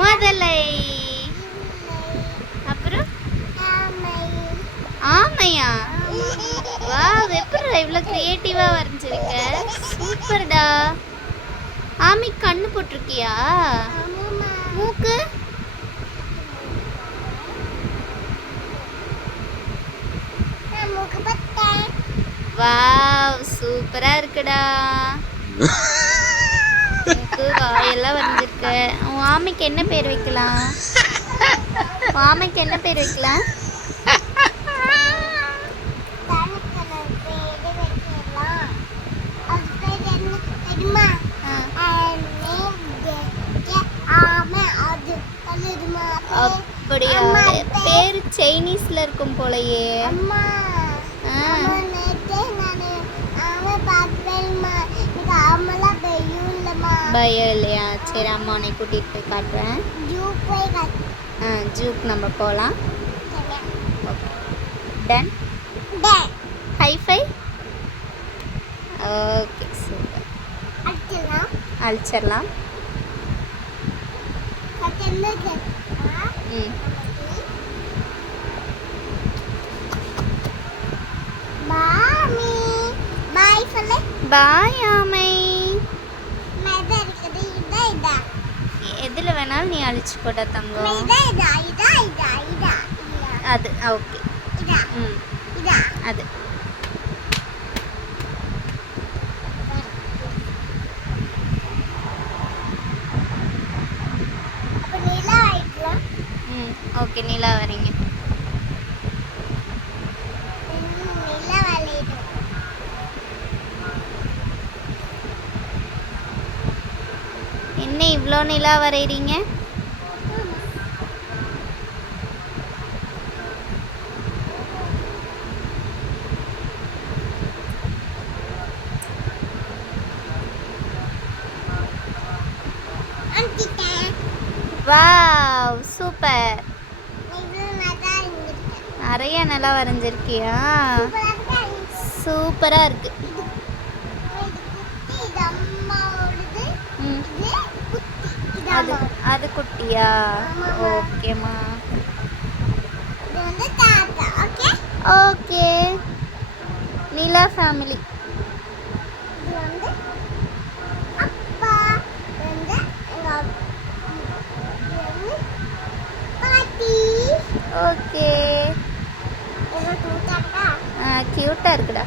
முதலை. அப்புறம் ஆமையா? வாவ், எப்படிடா இவ்வளோ கிரியேட்டிவா வரைஞ்சிருக்க? சூப்பர்டா. ஆமை கண்ணு போட்டிருக்கியா? மூக்கு? வாவ், சூப்பரா இருக்குடா. மூக்கு, வாயெல்லாம் வரைஞ்சிருக்க. உன் ஆமைக்கு என்ன பேர் வைக்கலாம்? உன் ஆமைக்கு என்ன பேர் வைக்கலாம்? அப்படியா? பேர் சைனீஸ்ல இருக்கும் போலயே. பயம் இல்லையா? சரி, அம்மா உன்னை கூட்டிட்டு போய் காட்டுறேன். ஜூக்கு நம்ம போகலாம். டன். ஹைஃபை. Okay, super. அழிச்சிடலாம். பாய் ஆமை. எதுல வேணாலும் நீ அழிச்சு போட தங்கம். அது ஓகே. அது ஓகே. நிலா வரீங்க. என்ன இவ்வளோ நிலா வரைகிறீங்க? Wow, super. நிறைய நல்லா வரைஞ்சிருக்கியா? சூப்பரா இருக்கு. அது குட்டியா? ஓகேம்மா. ஓகே. நிலா ஃபேமிலி. ஓகே. கியூட்டா இருக்குடா.